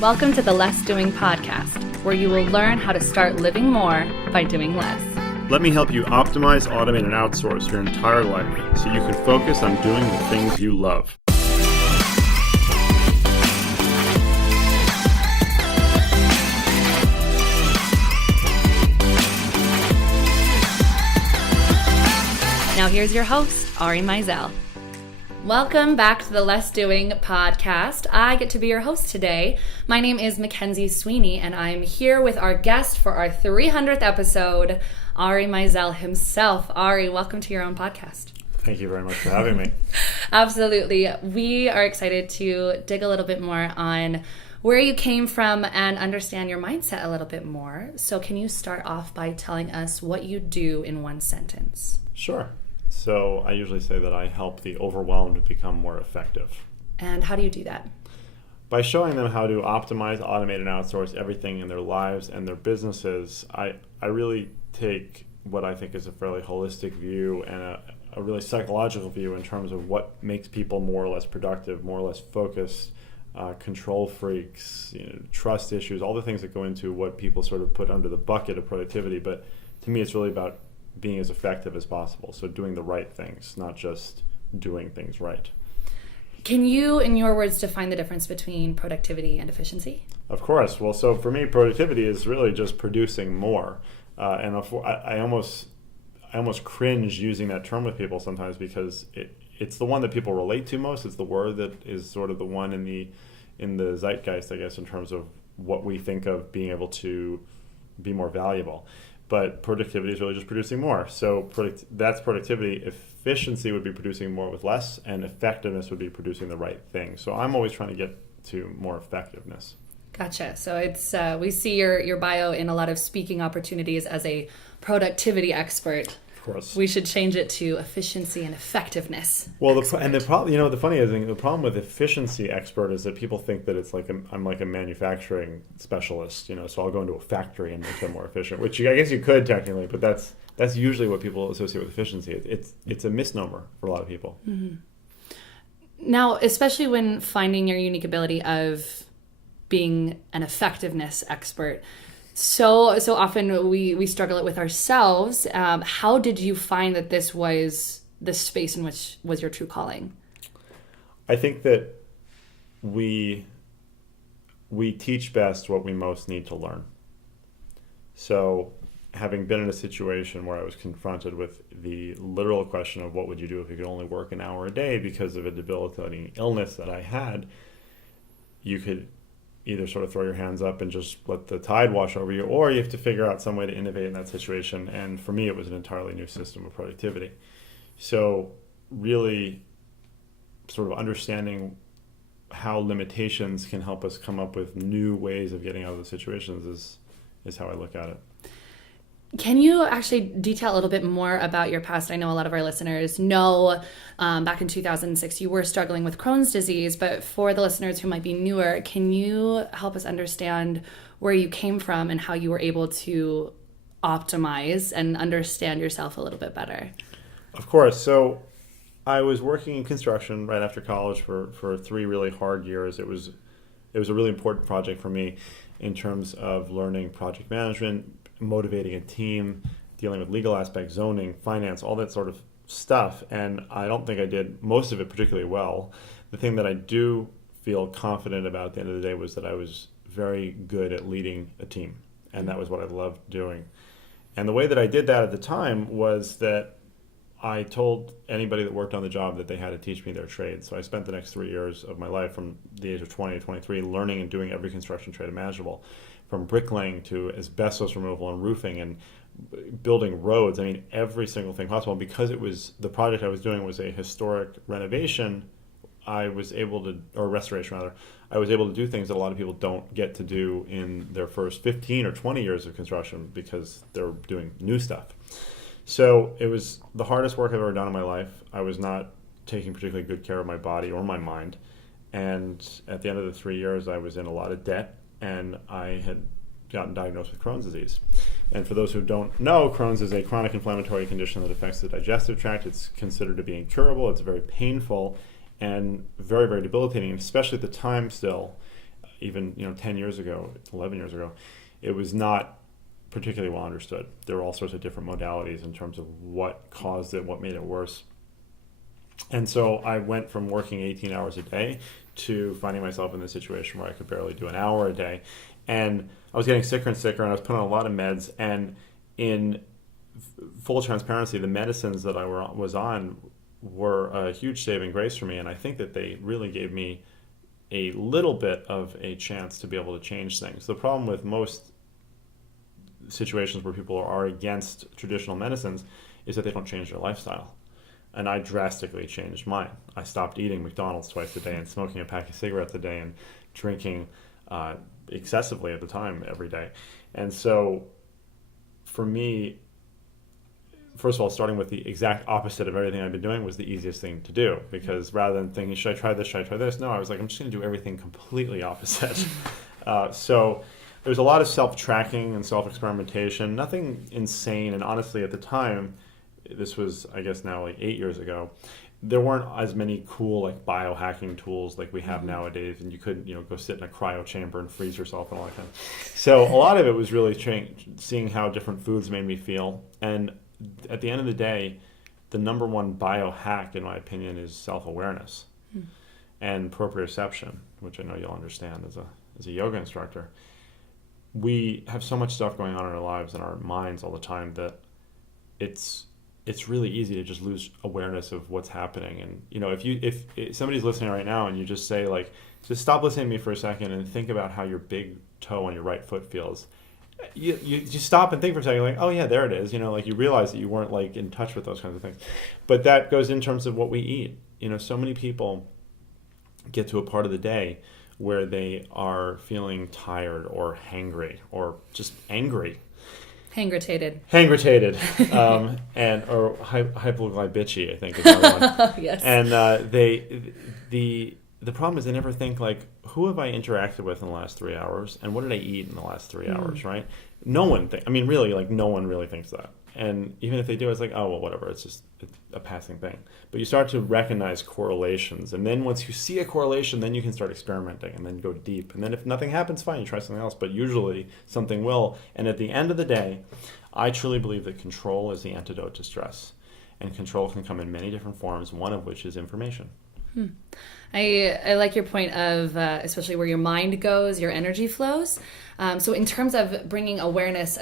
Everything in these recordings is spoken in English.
Welcome to the Less Doing podcast, where you will learn how to start living more by doing less. Let me help you optimize, automate, and outsource your entire life so you can focus on doing the things you love. Now here's your host, Ari Meisel. Welcome back to the Less Doing podcast. I get to be your host today. My name is Mackenzie Sweeney, and I'm here with our guest for our 300th episode, Ari Meisel himself. Ari, welcome to your own podcast. Thank you very much for having me. Absolutely. We are excited to dig a little bit more on where you came from and understand your mindset a little bit more. So can you start off by telling us what you do in one sentence? Sure. So I usually say that I help the overwhelmed become more effective. And how do you do that? By showing them how to optimize, automate, and outsource everything in their lives and their businesses, I really take what I think is a fairly holistic view and a really psychological view in terms of what makes people more or less productive, more or less focused, control freaks, trust issues, all the things that go into what people sort of put under the bucket of productivity. But to me, it's really about being as effective as possible. So doing the right things, not just doing things right. Can you, in your words, define the difference between productivity and efficiency? Of course. Well, so for me, productivity is really just producing more. And I almost cringe using that term with people sometimes because it's the one that people relate to most. It's the word that is sort of the one in the zeitgeist, I guess, in terms of what we think of being able to be more valuable. But productivity is really just producing more. So that's productivity. Efficiency would be producing more with less, and effectiveness would be producing the right thing. So I'm always trying to get to more effectiveness. Gotcha. So it's we see your bio in a lot of speaking opportunities as a productivity expert. Of course. We should change it to efficiency and effectiveness. Well, the funny is the problem with efficiency expert is that people think that it's like I'm like a manufacturing specialist, so I'll go into a factory and make them more efficient, which I guess you could technically, but that's usually what people associate with efficiency. It's a misnomer for a lot of people. Mm-hmm. Now, especially when finding your unique ability of being an effectiveness expert, so often we struggle it with ourselves. How did you find that this was the space in which was your true calling? I think that we teach best what we most need to learn. So having been in a situation where I was confronted with the literal question of what would you do if you could only work an hour a day because of a debilitating illness that I had, you could either sort of throw your hands up and just let the tide wash over you, or you have to figure out some way to innovate in that situation. And for me, it was an entirely new system of productivity. So really sort of understanding how limitations can help us come up with new ways of getting out of the situations is how I look at it. Can you actually detail a little bit more about your past? I know a lot of our listeners know back in 2006 you were struggling with Crohn's disease, but for the listeners who might be newer, can you help us understand where you came from and how you were able to optimize and understand yourself a little bit better? Of course. So I was working in construction right after college for 3 really hard years. It was a really important project for me in terms of learning project management, motivating a team, dealing with legal aspects, zoning, finance, all that sort of stuff. And I don't think I did most of it particularly well. The thing that I do feel confident about at the end of the day was that I was very good at leading a team. And that was what I loved doing. And the way that I did that at the time was that I told anybody that worked on the job that they had to teach me their trade. So I spent the next 3 years of my life from the age of 20 to 23 learning and doing every construction trade imaginable, from bricklaying to asbestos removal and roofing and building roads. I mean, every single thing possible. Because it was the project I was doing was a historic renovation, I was able to, or restoration rather, I was able to do things that a lot of people don't get to do in their first 15 or 20 years of construction because they're doing new stuff. So it was the hardest work I've ever done in my life. I was not taking particularly good care of my body or my mind. And at the end of the 3 years, I was in a lot of debt, and I had gotten diagnosed with Crohn's disease. And for those who don't know, Crohn's is a chronic inflammatory condition that affects the digestive tract. It's considered to be incurable. It's very painful and very, very debilitating, and especially at the time still. even 10 years ago, 11 years ago, it was not particularly well understood. There were all sorts of different modalities in terms of what caused it, what made it worse. And so I went from working 18 hours a day to finding myself in this situation where I could barely do an hour a day. And I was getting sicker and sicker, and I was put on a lot of meds. And in full transparency, the medicines that I was on were a huge saving grace for me. And I think that they really gave me a little bit of a chance to be able to change things. The problem with most situations where people are against traditional medicines is that they don't change their lifestyle. And I drastically changed mine. I stopped eating McDonald's twice a day and smoking a pack of cigarettes a day and drinking excessively at the time every day. And so for me, first of all, starting with the exact opposite of everything I've been doing was the easiest thing to do, because rather than thinking, should I try this? No, I was like, I'm just going to do everything completely opposite. So there was a lot of self-tracking and self-experimentation, nothing insane. And honestly, at the time, this was, I guess now like 8 years ago, there weren't as many cool like biohacking tools like we have nowadays, and you couldn't go sit in a cryo chamber and freeze yourself and all that kind of. So a lot of it was really seeing how different foods made me feel. And at the end of the day, the number one biohack, in my opinion, is self-awareness and proprioception, which I know you'll understand as a yoga instructor. We have so much stuff going on in our lives and our minds all the time that it's really easy to just lose awareness of what's happening. And if somebody's listening right now and you just say like, just stop listening to me for a second and think about how your big toe on your right foot feels. You stop and think for a second, like, oh yeah, there it is. Like you realize that you weren't like in touch with those kinds of things. But that goes in terms of what we eat. So many people get to a part of the day where they are feeling tired or hangry or just angry. Hangritated. Or hypoglycemia, I think is another one. Yes. And the problem is they never think like, who have I interacted with in the last 3 hours, and what did I eat in the last 3 hours, right? No one really thinks that. And even if they do, it's like, oh well, whatever. It's a passing thing. But you start to recognize correlations, and then once you see a correlation, then you can start experimenting and then go deep. And then if nothing happens, fine, you try something else. But usually something will. And at the end of the day, I truly believe that control is the antidote to stress, and control can come in many different forms. One of which is information. I like your point of especially where your mind goes, your energy flows. So in terms of bringing awareness,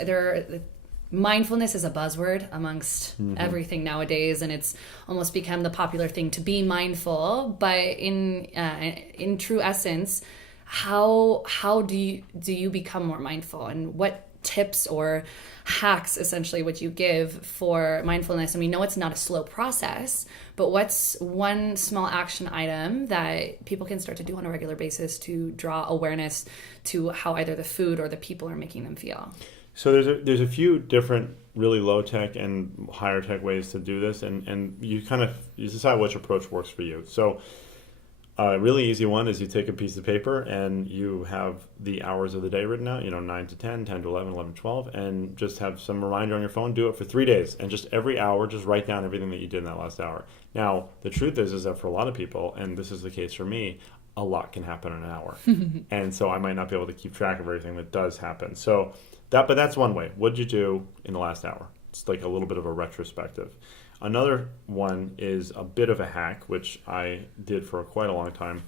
mindfulness is a buzzword amongst everything nowadays, and it's almost become the popular thing to be mindful. But in true essence, how do you become more mindful, and what tips or hacks essentially would you give for mindfulness? And we know it's not a slow process, but what's one small action item that people can start to do on a regular basis to draw awareness to how either the food or the people are making them feel? So there's a few different really low tech and higher tech ways to do this, and you decide which approach works for you. So a really easy one is you take a piece of paper and you have the hours of the day written out, 9 to 10, 10 to 11, 11 to 12, and just have some reminder on your phone. Do it for 3 days, and just every hour, just write down everything that you did in that last hour. Now, the truth is that for a lot of people, and this is the case for me, a lot can happen in an hour. And so I might not be able to keep track of everything that does happen. But that's one way. What did you do in the last hour? It's like a little bit of a retrospective. Another one is a bit of a hack, which I did for quite a long time.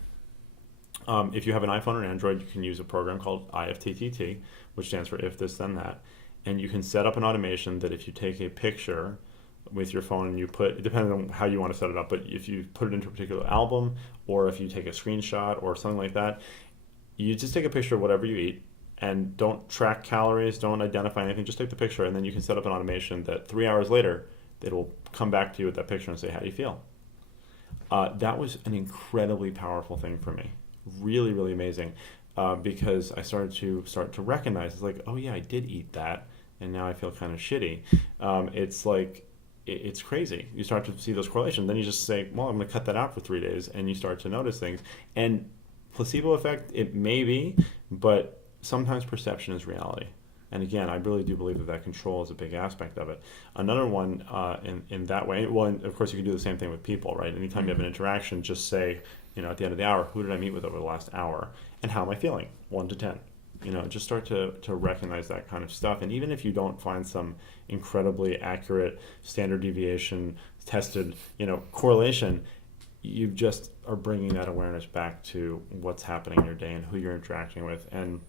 If you have an iPhone or an Android, you can use a program called IFTTT, which stands for If This Then That. And you can set up an automation that if you take a picture with your phone and you put, depending on how you want to set it up, but if you put it into a particular album, or if you take a screenshot or something like that, you just take a picture of whatever you eat, and don't track calories, don't identify anything, just take the picture, and then you can set up an automation that 3 hours later, it will come back to you with that picture and say, how do you feel? That was an incredibly powerful thing for me. Really, really amazing. Because I started to recognize, it's like, oh yeah, I did eat that, and now I feel kind of shitty. It's like, it's crazy. You start to see those correlations. Then you just say, well, I'm going to cut that out for 3 days, and you start to notice things. And placebo effect, it may be, but sometimes perception is reality. And again, I really do believe that control is a big aspect of it. Another one in that way, well, of course, you can do the same thing with people, right? Anytime you have an interaction, just say, at the end of the hour, who did I meet with over the last hour? And how am I feeling? 1 to 10. Just start to recognize that kind of stuff. And even if you don't find some incredibly accurate standard deviation tested, correlation, you just are bringing that awareness back to what's happening in your day and who you're interacting with, and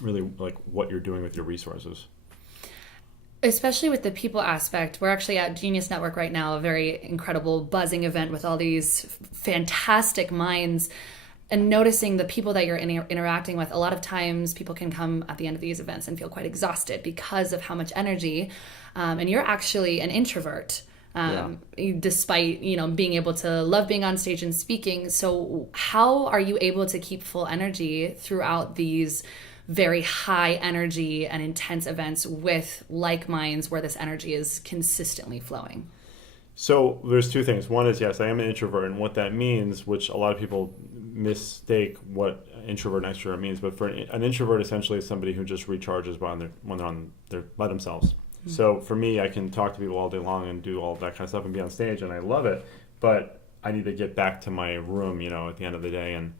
really like what you're doing with your resources. Especially with the people aspect, we're actually at Genius Network right now, a very incredible buzzing event with all these fantastic minds, and noticing the people that you're interacting with. A lot of times people can come at the end of these events and feel quite exhausted because of how much energy, and you're actually an introvert. Despite being able to love being on stage and speaking. So how are you able to keep full energy throughout these very high energy and intense events with like minds where this energy is consistently flowing? So there's two things. One is, yes, I am an introvert, and what that means, which a lot of people mistake what introvert and extrovert means, but for an introvert essentially is somebody who just recharges when they're by themselves. So for me, I can talk to people all day long and do all that kind of stuff and be on stage, and I love it. But I need to get back to my room, at the end of the day, and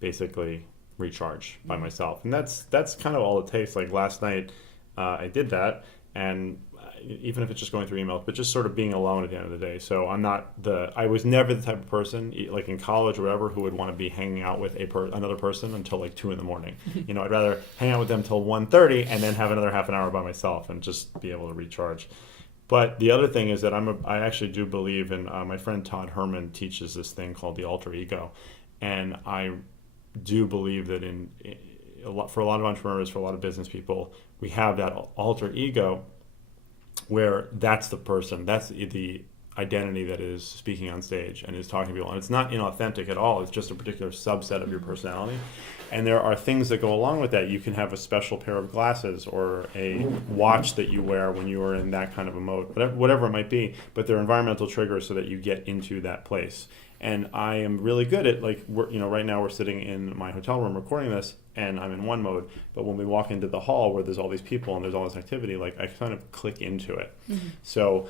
basically recharge by myself. And that's kind of all it takes. Like last night, I did that, and even if it's just going through emails, but just sort of being alone at the end of the day. So I was never the type of person, like in college or whatever, who would want to be hanging out with another person until like 2 a.m. I'd rather hang out with them till 1:30 and then have another half an hour by myself and just be able to recharge. But the other thing is that I actually do believe in, my friend Todd Herman teaches this thing called the alter ego. And I do believe that for a lot of entrepreneurs, for a lot of business people, we have that alter ego, where that's the person, that's the identity that is speaking on stage and is talking to people. And it's not inauthentic at all. It's just a particular subset of your personality. And there are things that go along with that. You can have a special pair of glasses or a watch that you wear when you are in that kind of a mode, whatever it might be. But they're environmental triggers so that you get into that place. And I am really good at, like, right now we're sitting in my hotel room recording this, and I'm in one mode. But when we walk into the hall where there's all these people and there's all this activity, like, I kind of click into it. Mm-hmm. So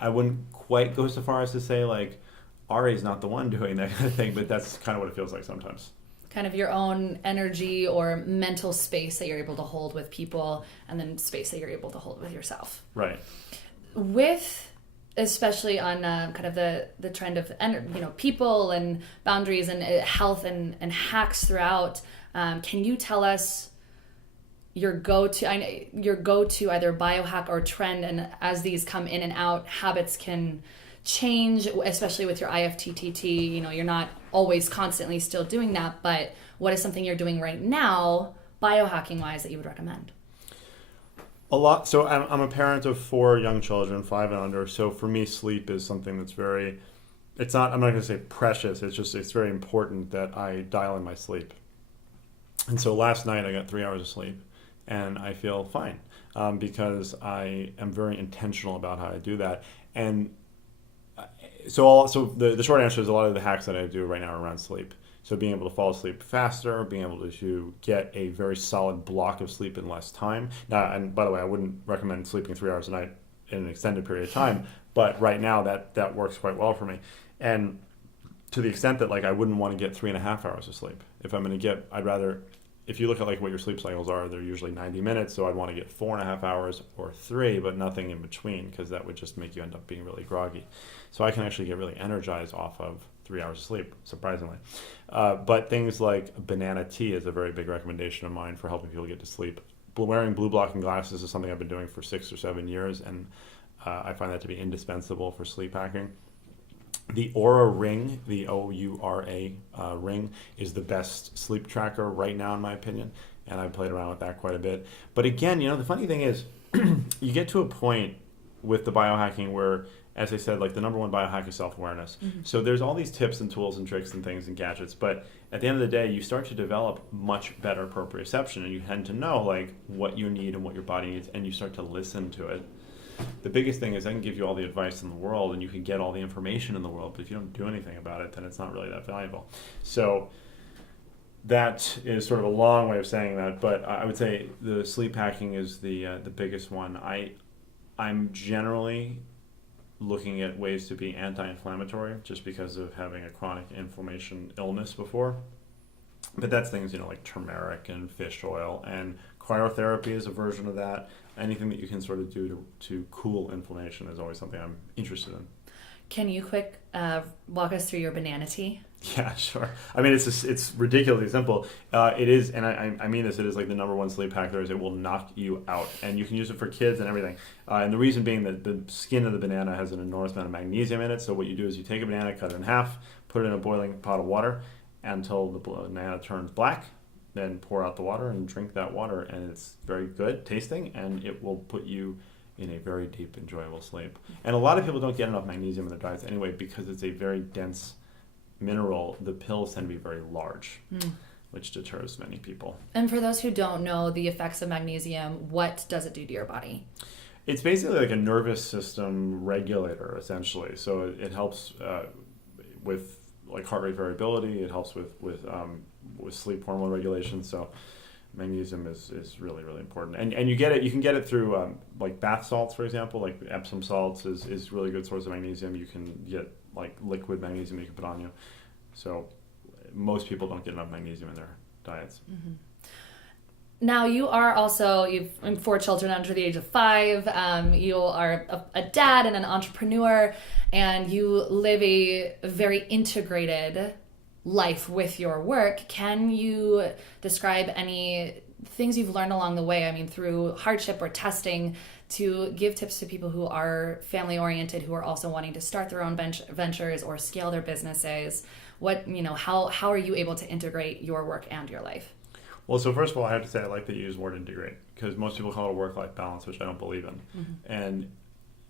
I wouldn't quite go so far as to say, like, Ari's not the one doing that kind of thing, but that's kind of what it feels like sometimes. Kind of your own energy or mental space that you're able to hold with people, and then space that you're able to hold with yourself. Right. Especially on kind of the trend of people and boundaries and health and hacks throughout, can you tell us your go-to either biohack or trend, and as these come in and out, habits can change, especially with your IFTTT, you're not always constantly still doing that, but what is something you're doing right now biohacking wise that you would recommend? A lot. So I'm a parent of 4 young children, 5 and under. So for me, sleep is something that's I'm not going to say precious. It's very important that I dial in my sleep. And so last night I got 3 hours of sleep, and I feel fine because I am very intentional about how I do that. And so the short answer is a lot of the hacks that I do right now are around sleep. So being able to fall asleep faster, being able to get a very solid block of sleep in less time. Now, and by the way, I wouldn't recommend sleeping 3 hours a night in an extended period of time, but right now that works quite well for me. And to the extent that, like, I wouldn't want to get 3.5 hours of sleep. If I'm going to I'd rather, if you look at like what your sleep cycles are, they're usually 90 minutes. So I'd want to get 4.5 hours or 3, but nothing in between, because that would just make you end up being really groggy. So I can actually get really energized off of 3 hours of sleep, surprisingly. But things like banana tea is a very big recommendation of mine for helping people get to sleep. Wearing blue blocking glasses is something I've been doing for 6 or 7 years, and I find that to be indispensable for sleep hacking. The Oura Ring, the O-U-R-A ring, is the best sleep tracker right now, in my opinion, and I've played around with that quite a bit. But again, the funny thing is, you get to a point with the biohacking where, as I said, like, the number one biohack is self-awareness. Mm-hmm. So there's all these tips and tools and tricks and things and gadgets, but at the end of the day, you start to develop much better proprioception, and you tend to know, like, what you need and what your body needs, and you start to listen to it. The biggest thing is I can give you all the advice in the world and you can get all the information in the world, but if you don't do anything about it, then it's not really that valuable. So that is sort of a long way of saying that, but I would say the sleep hacking is the biggest one. I'm generally looking at ways to be anti-inflammatory just because of having a chronic inflammation illness before. But that's things, like turmeric and fish oil, and cryotherapy is a version of that. Anything that you can sort of do to cool inflammation is always something I'm interested in. Can you walk us through your banana tea? Yeah, sure. I mean, it's ridiculously simple. It is, and I mean this, it is like the number one sleep hack there is. It will knock you out. And you can use it for kids and everything. And the reason being that the skin of the banana has an enormous amount of magnesium in it. So what you do is you take a banana, cut it in half, put it in a boiling pot of water until the banana turns black. Then pour out the water and drink that water. And it's very good tasting, and it will put you in a very deep, enjoyable sleep. And a lot of people don't get enough magnesium in their diets anyway because it's a very dense mineral. The pills tend to be very large, which deters many people. And for those who don't know the effects of magnesium, what does it do to your body? It's basically like a nervous system regulator, essentially. So it helps with like heart rate variability. It helps with sleep hormone regulation. So magnesium is really, really important. And you can get it through like bath salts, for example. Like Epsom salts is really good source of magnesium. You can get like liquid magnesium you can put on you. So most people don't get enough magnesium in their diets. Mm-hmm. Now you have 4 children under the age of 5. You are a dad and an entrepreneur, and you live a very integrated life with your work. Can you describe any things you've learned along the way? I mean, through hardship or testing, to give tips to people who are family oriented, who are also wanting to start their own ventures or scale their businesses. How are you able to integrate your work and your life? Well, so first of all, I have to say I like that you use the word integrate, because most people call it a work-life balance, which I don't believe in. Mm-hmm. And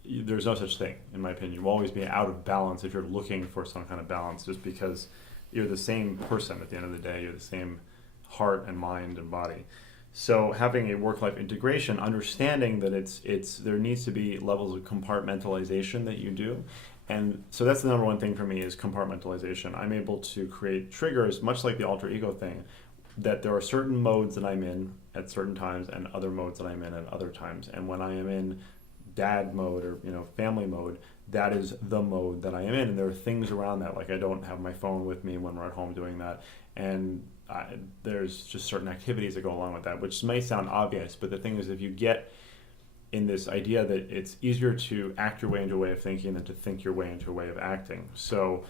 there's no such thing, in my opinion. You'll always be out of balance if you're looking for some kind of balance, just because you're the same person at the end of the day. You're the same heart and mind and body. So having a work-life integration, understanding that there needs to be levels of compartmentalization that you do. And so that's the number one thing for me is compartmentalization. I'm able to create triggers, much like the alter ego thing, that there are certain modes that I'm in at certain times and other modes that I'm in at other times. And when I am in dad mode or family mode, that is the mode that I am in. And there are things around that, like I don't have my phone with me when we're at home doing that. And there's just certain activities that go along with that, which may sound obvious, but the thing is, if you get in this idea that it's easier to act your way into a way of thinking than to think your way into a way of acting. So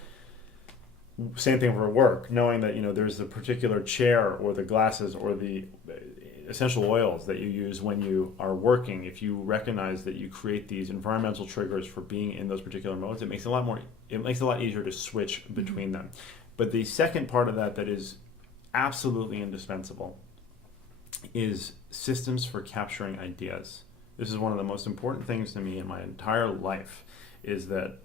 same thing for work, knowing that there's a particular chair or the glasses or the essential oils that you use when you are working. If you recognize that you create these environmental triggers for being in those particular modes, it makes it a lot easier to switch between them. But the second part of that is absolutely indispensable is systems for capturing ideas. This is one of the most important things to me in my entire life, is that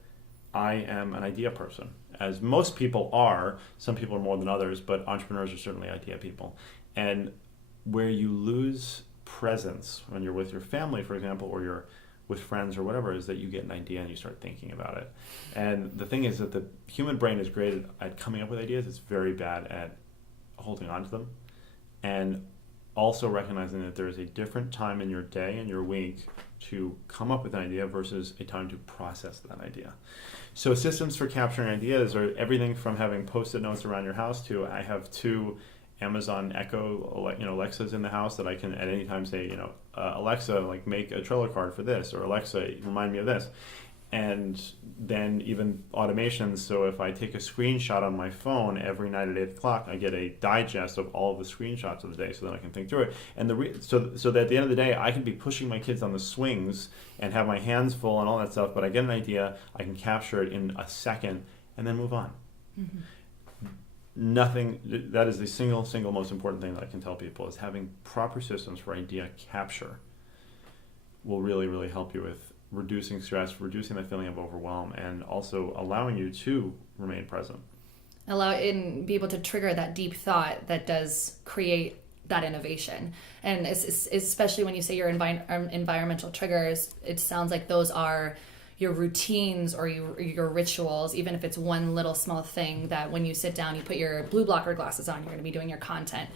I am an idea person. As most people are, some people are more than others, but entrepreneurs are certainly idea people. And where you lose presence when you're with your family, for example, or you're with friends or whatever, is that you get an idea and you start thinking about it. And the thing is that the human brain is great at coming up with ideas. It's very bad at holding on to them. And also recognizing that there is a different time in your day and your week to come up with an idea versus a time to process that idea. So systems for capturing ideas are everything from having Post-it notes around your house to I have 2 Amazon Echo Alexas in the house that I can at any time say, Alexa, like make a Trello card for this, or Alexa, remind me of this. And then even automations. So if I take a screenshot on my phone every night at 8 o'clock, I get a digest of all of the screenshots of the day, so then I can think through it. And so that at the end of the day, I can be pushing my kids on the swings and have my hands full and all that stuff, but I get an idea, I can capture it in a second, and then move on. Mm-hmm. That is the single most important thing that I can tell people, is having proper systems for idea capture will really, really help you with reducing stress, reducing that feeling of overwhelm, and also allowing you to remain present. Be able to trigger that deep thought that does create that innovation. And especially when you say your environmental triggers, it sounds like those are your routines or your rituals, even if it's one little small thing that when you sit down, you put your blue blocker glasses on, you're going to be doing your content.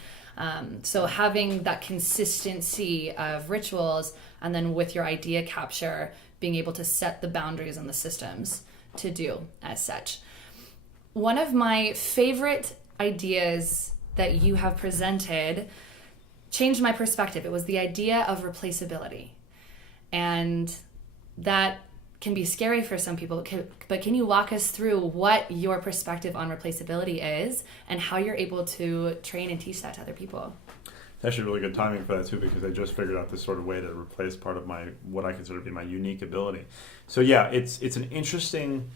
So having that consistency of rituals, and then with your idea capture, being able to set the boundaries and the systems to do as such. One of my favorite ideas that you have presented changed my perspective. It was the idea of replaceability. And that can be scary for some people, but can you walk us through what your perspective on replaceability is and how you're able to train and teach that to other people? It's actually really good timing for that too, because I just figured out this sort of way to replace part of my, what I consider to be my unique ability. So yeah, it's an interesting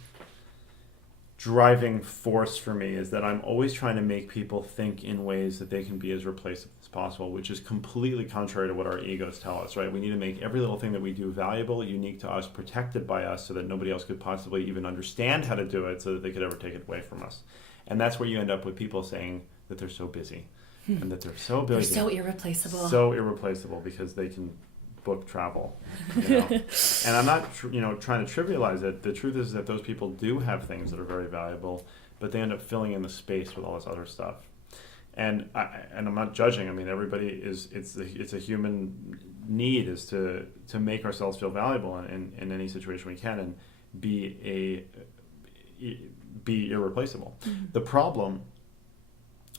driving force for me, is that I'm always trying to make people think in ways that they can be as replaceable as possible, which is completely contrary to what our egos tell us, right? We need to make every little thing that we do valuable, unique to us, protected by us, so that nobody else could possibly even understand how to do it, so that they could ever take it away from us. And that's where you end up with people saying that they're so busy and that they're so busy. They're so irreplaceable. So irreplaceable because they can book travel, you know? And I'm not trying to trivialize it. The truth is that those people do have things that are very valuable, but they end up filling in the space with all this other stuff. And I'm not judging. I mean, everybody is, it's a human need, is to make ourselves feel valuable in any situation we can, and be irreplaceable. Mm-hmm. The problem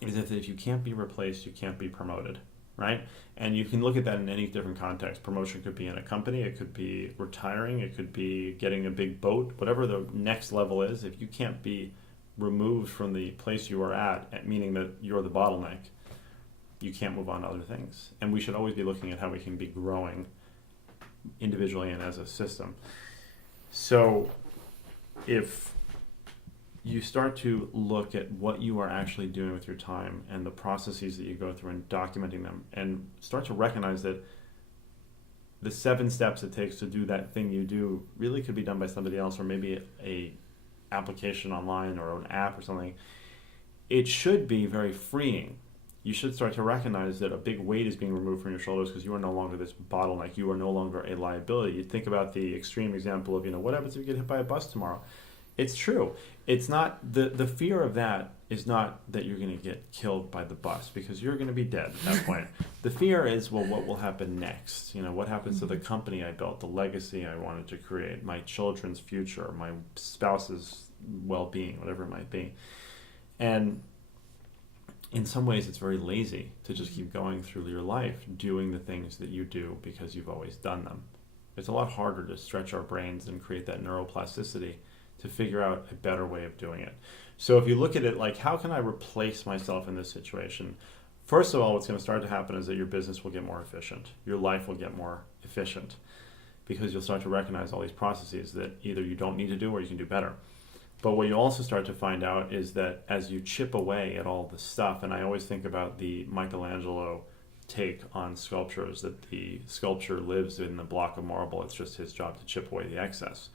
is that if you can't be replaced, you can't be promoted, right? And you can look at that in any different context. Promotion could be in a company, it could be retiring, it could be getting a big boat, whatever the next level is. If you can't be removed from the place you are at, meaning that you're the bottleneck, you can't move on to other things. And we should always be looking at how we can be growing individually and as a system. So if you start to look at what you are actually doing with your time and the processes that you go through and documenting them, and start to recognize that the 7 steps it takes to do that thing you do really could be done by somebody else, or maybe a application online or an app or something, it should be very freeing. You should start to recognize that a big weight is being removed from your shoulders, because you are no longer this bottleneck. You are no longer a liability. You think about the extreme example of, what happens if you get hit by a bus tomorrow? It's true. It's not, the fear of that is not that you're going to get killed by the bus, because you're going to be dead at that point. The fear is, well, what will happen next? What happens to the company I built, the legacy I wanted to create, my children's future, my spouse's well-being, whatever it might be. And in some ways, it's very lazy to just keep going through your life doing the things that you do because you've always done them. It's a lot harder to stretch our brains and create that neuroplasticity to figure out a better way of doing it. So if you look at it like, how can I replace myself in this situation? First of all, what's going to start to happen is that your business will get more efficient. Your life will get more efficient, because you'll start to recognize all these processes that either you don't need to do or you can do better. But what you also start to find out is that as you chip away at all the stuff, and I always think about the Michelangelo take on sculptures, that the sculpture lives in the block of marble. It's just his job to chip away the excess.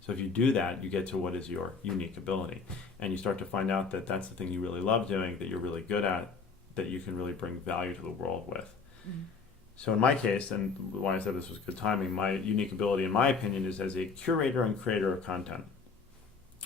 So if you do that, you get to what is your unique ability. And you start to find out that that's the thing you really love doing, that you're really good at, that you can really bring value to the world with. Mm-hmm. So in my case, and why I said this was good timing, my unique ability, in my opinion, is as a curator and creator of content.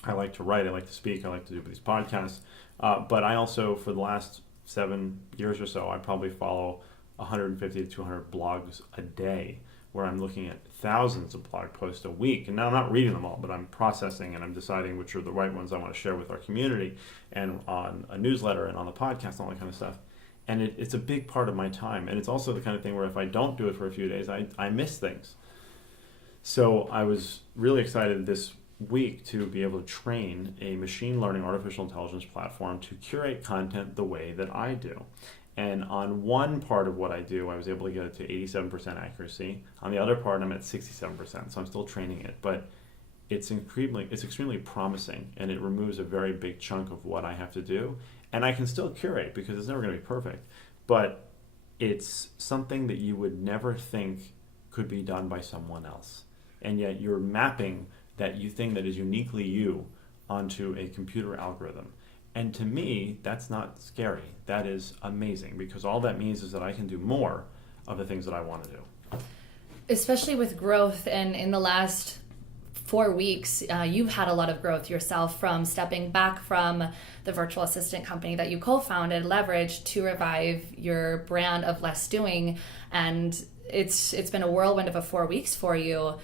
I like to write, I like to speak, I like to do these podcasts, but I also, for the last 7 years or so, I probably follow 150 to 200 blogs a day, where I'm looking at thousands of blog posts a week. And now I'm not reading them all, but I'm processing and I'm deciding which are the right ones I want to share with our community, and on a newsletter and on the podcast and all that kind of stuff. And it's a big part of my time. And it's also the kind of thing where if I don't do it for a few days, I miss things. So I was really excited this week to be able to train a machine learning artificial intelligence platform to curate content the way that I do. And on one part of what I do, I was able to get it to 87% accuracy. On the other part, I'm at 67%, so I'm still training it. But it's extremely promising, and it removes a very big chunk of what I have to do. And I can still curate, because it's never going to be perfect. But it's something that you would never think could be done by someone else. And yet you're mapping that thing that is uniquely you onto a computer algorithm. And to me, that's not scary. That is amazing, because all that means is that I can do more of the things that I want to do. Especially with growth, and in the last 4 weeks, you've had a lot of growth yourself, from stepping back from the virtual assistant company that you co-founded, Leverage, to revive your brand of Less Doing. And it's been a whirlwind of 4 weeks for you.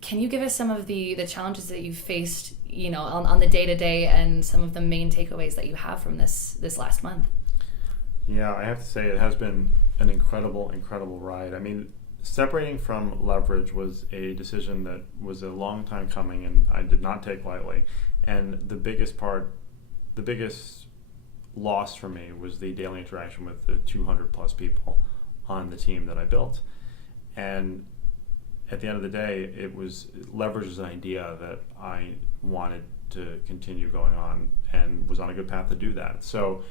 Can you give us some of the challenges that you faced, on the day-to-day, and some of the main takeaways that you have from this last month? Yeah, I have to say it has been an incredible ride. I mean, separating from Leverage was a decision that was a long time coming, and I did not take lightly. And the biggest loss for me was the daily interaction with the 200 plus people on the team that I built. And at the end of the day, Leverage was an idea that I wanted to continue going on and was on a good path to do that. So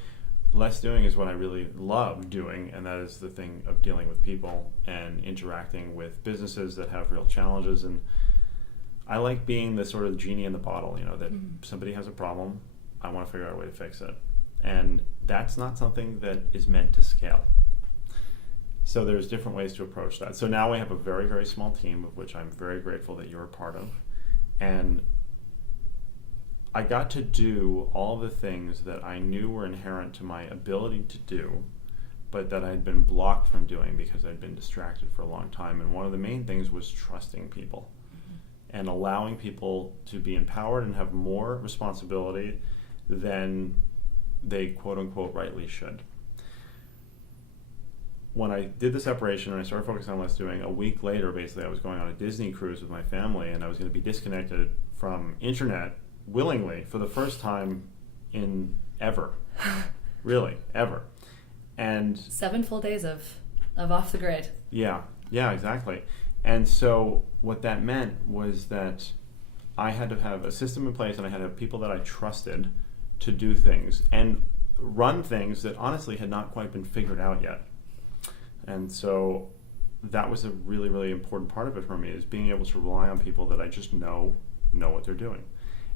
less doing is what I really love doing, and that is the thing of dealing with people and interacting with businesses that have real challenges. And I like being the sort of genie in the bottle, that somebody has a problem, I want to figure out a way to fix it. And that's not something that is meant to scale. So there's different ways to approach that. So now we have a very, very small team, of which I'm very grateful that you're a part of. And I got to do all the things that I knew were inherent to my ability to do, but that I'd been blocked from doing because I'd been distracted for a long time. And one of the main things was trusting people and allowing people to be empowered and have more responsibility than they quote unquote rightly should. When I did the separation and I started focusing on less doing, a week later, basically, I was going on a Disney cruise with my family, and I was going to be disconnected from internet willingly for the first time in ever. Really, ever. And 7 full days of off the grid. Yeah, exactly. And so what that meant was that I had to have a system in place, and I had to have people that I trusted to do things and run things that honestly had not quite been figured out yet. And so that was a really, really important part of it for me, is being able to rely on people that I just know what they're doing.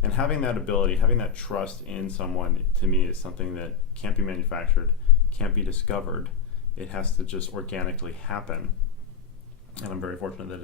And having that ability, having that trust in someone, to me, is something that can't be manufactured, can't be discovered. It has to just organically happen. And I'm very fortunate that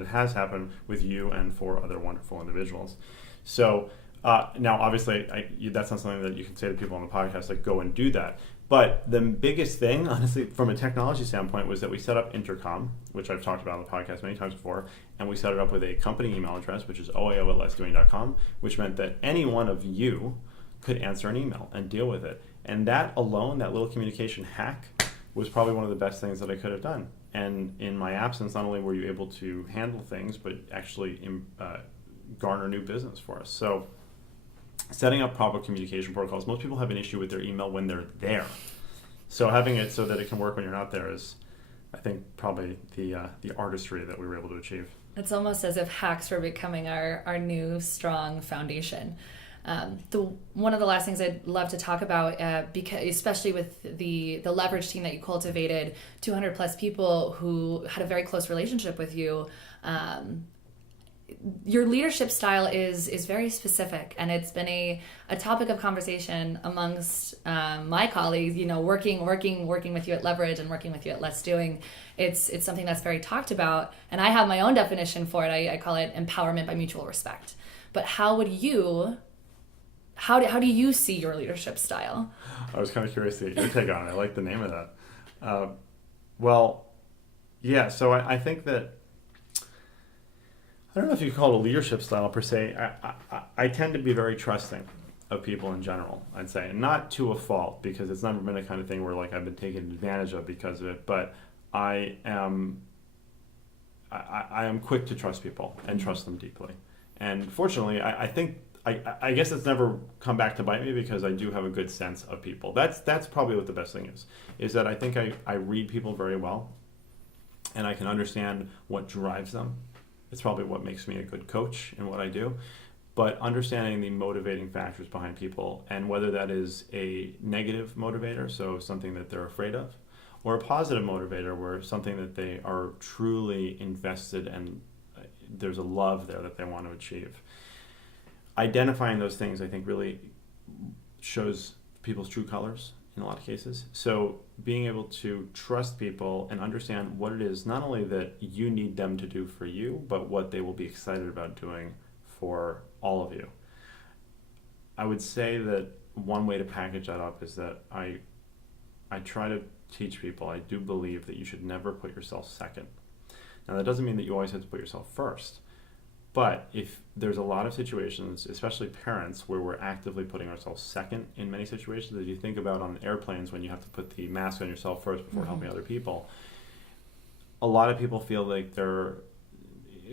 it has happened with you and 4 other wonderful individuals. So now, obviously, that's not something that you can say to people on the podcast, like, go and do that. But the biggest thing, honestly, from a technology standpoint, was that we set up Intercom, which I've talked about on the podcast many times before, and we set it up with a company email address, which is oao@lessdoing.com, which meant that any one of you could answer an email and deal with it. And that alone, that little communication hack, was probably one of the best things that I could have done. And in my absence, not only were you able to handle things, but actually garner new business for us. So setting up proper communication protocols. Most people have an issue with their email when they're there. So having it so that it can work when you're not there is, I think, probably the artistry that we were able to achieve. It's almost as if hacks were becoming our new strong foundation. One of the last things I'd love to talk about, because especially with the Leverage team that you cultivated, 200 plus people who had a very close relationship with you, your leadership style is very specific, and it's been a topic of conversation amongst my colleagues. Working with you at Leverage and working with you at Less Doing, it's something that's very talked about, and I have my own definition for it. I call it empowerment by mutual respect. But how do you see your leadership style? I was kind of curious to get your take on it. I like the name of that. Well, yeah. So I think that, I don't know if you call it a leadership style per se. I tend to be very trusting of people in general, I'd say, and not to a fault, because it's never been a kind of thing where like I've been taken advantage of because of it. But I am quick to trust people and trust them deeply. And fortunately, I think I guess it's never come back to bite me, because I do have a good sense of people. That's probably what the best thing is that I think I read people very well, and I can understand what drives them. It's probably what makes me a good coach in what I do. But understanding the motivating factors behind people, and whether that is a negative motivator, so something that they're afraid of, or a positive motivator where something that they are truly invested and there's a love there that they want to achieve. Identifying those things, I think, really shows people's true colors in a lot of cases. So being able to trust people and understand what it is, not only that you need them to do for you, but what they will be excited about doing for all of you. I would say that one way to package that up is that I try to teach people, I do believe that you should never put yourself second. Now, that doesn't mean that you always have to put yourself first, But if there's a lot of situations, especially parents, where we're actively putting ourselves second in many situations, as you think about on airplanes when you have to put the mask on yourself first before helping other people, a lot of people feel like they're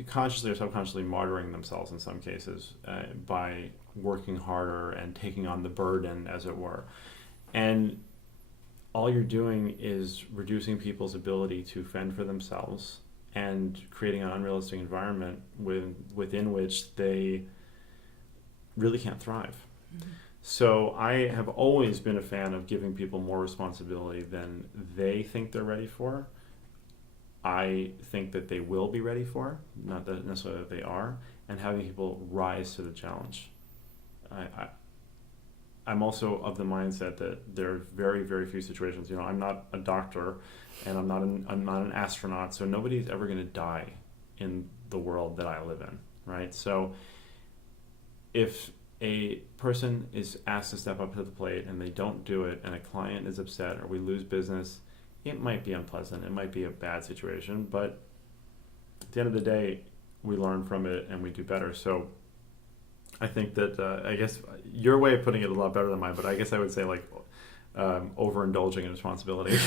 consciously or subconsciously martyring themselves in some cases by working harder and taking on the burden, as it were. And all you're doing is reducing people's ability to fend for themselves and creating an unrealistic environment within which they really can't thrive. So I have always been a fan of giving people more responsibility than they think they're ready for. I think that they will be ready for, not that necessarily that they are, and having people rise to the challenge. I'm also of the mindset that there are very, very few situations. I'm not a doctor, and I'm not an astronaut, so nobody's ever going to die in the world that I live in, right? So if a person is asked to step up to the plate and they don't do it, and a client is upset or we lose business, it might be unpleasant. It might be a bad situation, but at the end of the day, we learn from it and we do better. So I think that, I guess your way of putting it is a lot better than mine, but I guess I would say overindulging in responsibility.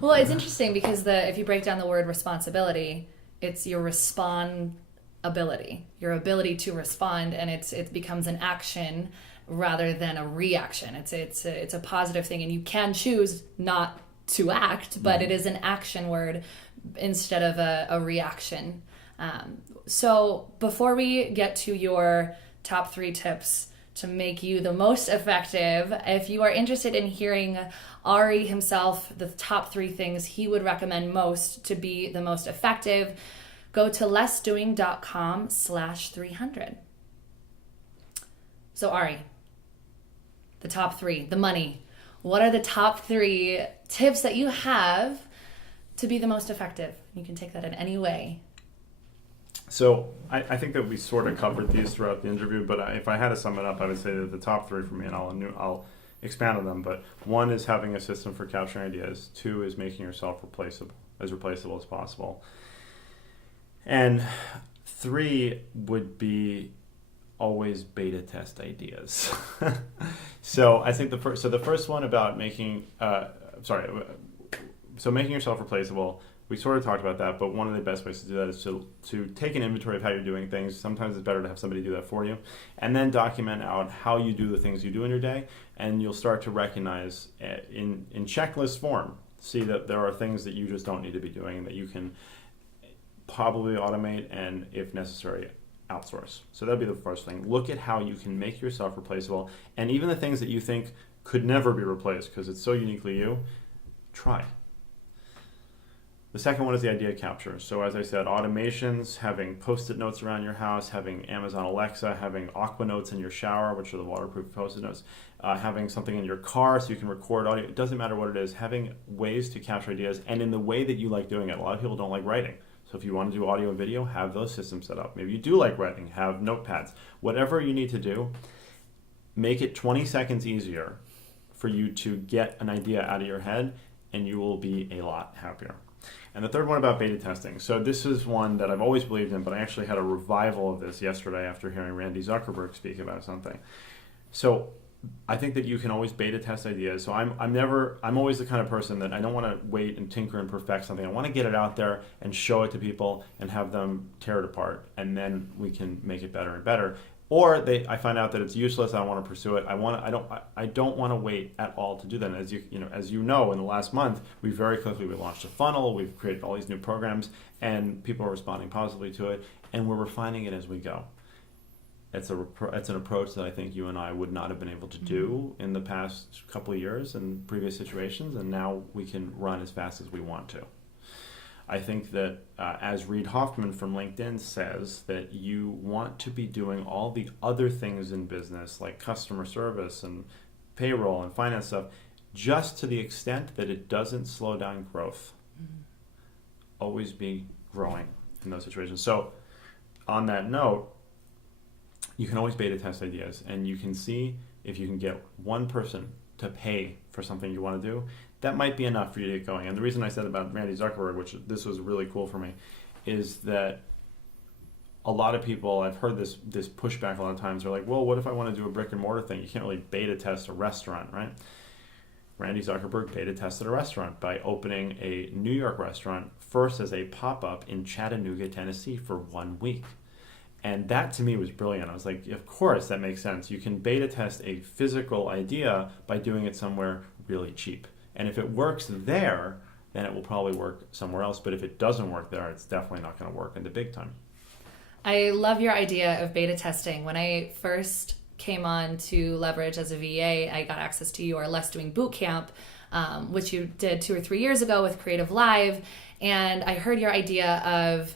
Well, it's interesting because if you break down the word responsibility, it's your respondability, your ability to respond, and it becomes an action rather than a reaction. It's a positive thing, and you can choose not to act, but it is an action word instead of a reaction. So before we get to your top 3 tips to make you the most effective, if you are interested in hearing Ari himself, the top 3 things he would recommend most to be the most effective, go to lessdoing.com/300. So Ari, the top 3, the money. What are the top 3 tips that you have to be the most effective? You can take that in any way. So I think that we sort of covered these throughout the interview, but if I had to sum it up, I would say that the top 3 for me, and I'll expand on them, but 1 is having a system for capturing ideas. 2 is making yourself as replaceable as possible. And 3 would be always beta test ideas. So I think the first one about making yourself replaceable, we sort of talked about that, but one of the best ways to do that is to take an inventory of how you're doing things. Sometimes it's better to have somebody do that for you, and then document out how you do the things you do in your day, and you'll start to recognize in checklist form, see that there are things that you just don't need to be doing that you can probably automate and, if necessary, outsource. So that'd be the first thing. Look at how you can make yourself replaceable, and even the things that you think could never be replaced because it's so uniquely you, try. The second one is the idea capture. So as I said, automations, having post-it notes around your house, having Amazon Alexa, having Aqua Notes in your shower, which are the waterproof post-it notes, having something in your car so you can record audio. It doesn't matter what it is, having ways to capture ideas and in the way that you like doing it. A lot of people don't like writing. So if you want to do audio and video, have those systems set up. Maybe you do like writing, have notepads. Whatever you need to do, make it 20 seconds easier for you to get an idea out of your head, and you will be a lot happier. And the third one about beta testing. So this is one that I've always believed in, but I actually had a revival of this yesterday after hearing Randy Zuckerberg speak about something. So I think that you can always beta test ideas. So I'm always the kind of person that I don't want to wait and tinker and perfect something. I want to get it out there and show it to people and have them tear it apart, and then we can make it better and better. Or I find out that it's useless. I don't want to pursue it. I don't want to wait at all to do that. And as you know, in the last month, we launched a funnel. We've created all these new programs, and people are responding positively to it. And we're refining it as we go. It's an approach that I think you and I would not have been able to do in the past couple of years in previous situations, and now we can run as fast as we want to. I think that as Reid Hoffman from LinkedIn says, that you want to be doing all the other things in business like customer service and payroll and finance stuff just to the extent that it doesn't slow down growth. Always be growing in those situations. So on that note, you can always beta test ideas, and you can see if you can get one person to pay for something you want to do. That might be enough for you to get going. And the reason I said about Randy Zuckerberg, which this was really cool for me, is that a lot of people, I've heard this pushback a lot of times. They're like, well, what if I want to do a brick and mortar thing? You can't really beta test a restaurant, right? Randy Zuckerberg beta tested a restaurant by opening a New York restaurant first as a pop-up in Chattanooga, Tennessee for 1 week. And that to me was brilliant. I was like, of course, that makes sense. You can beta test a physical idea by doing it somewhere really cheap. And if it works there, then it will probably work somewhere else. But if it doesn't work there, it's definitely not going to work in the big time. I love your idea of beta testing. When I first came on to Leverage as a VA, I got access to your Less Doing Bootcamp, which you did 2 or 3 years ago with Creative Live. And I heard your idea of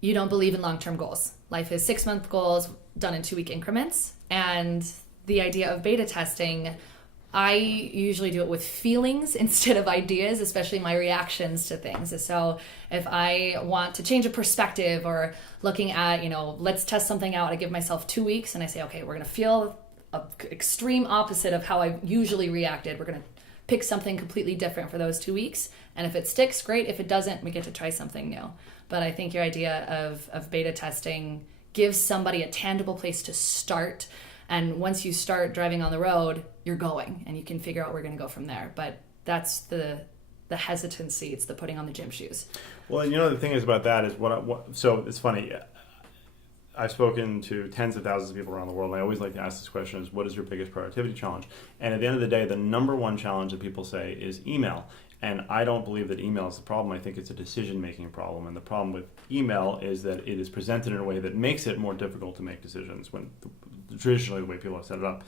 you don't believe in long-term goals. Life is 6-month goals done in 2-week increments. And the idea of beta testing, I usually do it with feelings instead of ideas, especially my reactions to things. So if I want to change a perspective or looking at, let's test something out, I give myself 2 weeks and I say, okay, we're going to feel an extreme opposite of how I usually reacted. We're going to pick something completely different for those 2 weeks. And if it sticks, great. If it doesn't, we get to try something new. But I think your idea of beta testing gives somebody a tangible place to start. And once you start driving on the road, you're going and you can figure out where you're going to go from there. But that's the hesitancy. It's the putting on the gym shoes. Well, and the thing is about that is so it's funny. I've spoken to tens of thousands of people around the world, and I always like to ask this question is, what is your biggest productivity challenge? And at the end of the day, the number one challenge that people say is email. And I don't believe that email is the problem. I think it's a decision-making problem. And the problem with email is that it is presented in a way that makes it more difficult to make decisions when traditionally the way people have set it up.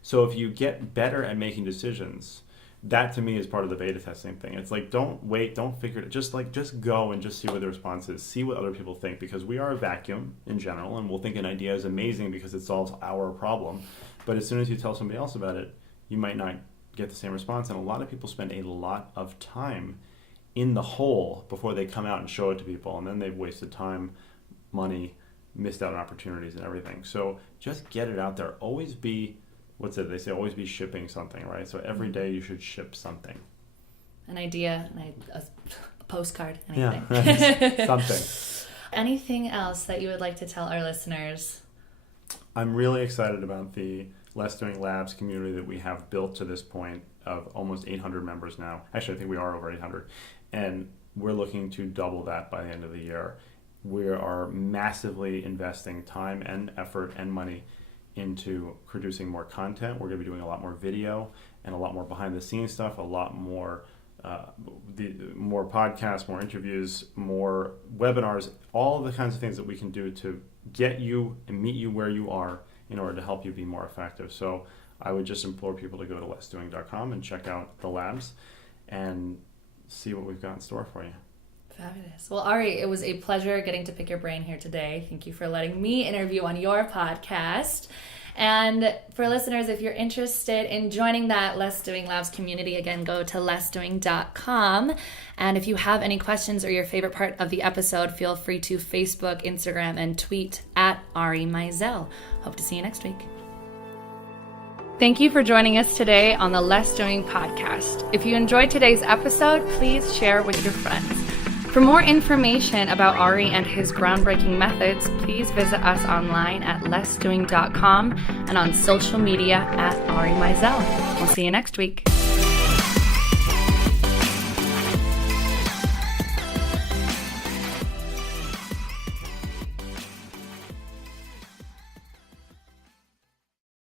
So if you get better at making decisions, that to me is part of the beta testing thing. It's like, don't wait, don't figure it. Just go and just see what the response is. See what other people think, because we are a vacuum in general, and we'll think an idea is amazing because it solves our problem. But as soon as you tell somebody else about it, you might not get the same response. And a lot of people spend a lot of time in the hole before they come out and show it to people, and then they've wasted time, money, missed out on opportunities and everything. So just get it out there. Always be, they say, always be shipping something, right? So every day you should ship something. An idea, a postcard, anything. Yeah, something. Anything else that you would like to tell our listeners? I'm really excited about the Less Doing Labs community that we have built to this point of almost 800 members now. Actually, I think we are over 800. And we're looking to double that by the end of the year. We are massively investing time and effort and money into producing more content. We're going to be doing a lot more video and a lot more behind the scenes stuff, a lot more more podcasts, more interviews, more webinars, all of the kinds of things that we can do to get you and meet you where you are in order to help you be more effective. So I would just implore people to go to lessdoing.com and check out the labs and see what we've got in store for you. Fabulous. Well, Ari, it was a pleasure getting to pick your brain here today. Thank you for letting me interview on your podcast. And for listeners, if you're interested in joining that Less Doing Labs community, again, go to lessdoing.com. And if you have any questions or your favorite part of the episode, feel free to Facebook, Instagram, and tweet at Ari Meisel. Hope to see you next week. Thank you for joining us today on the Less Doing podcast. If you enjoyed today's episode, please share with your friends. For more information about Ari and his groundbreaking methods, please visit us online at lessdoing.com and on social media at Ari Meisel. We'll see you next week.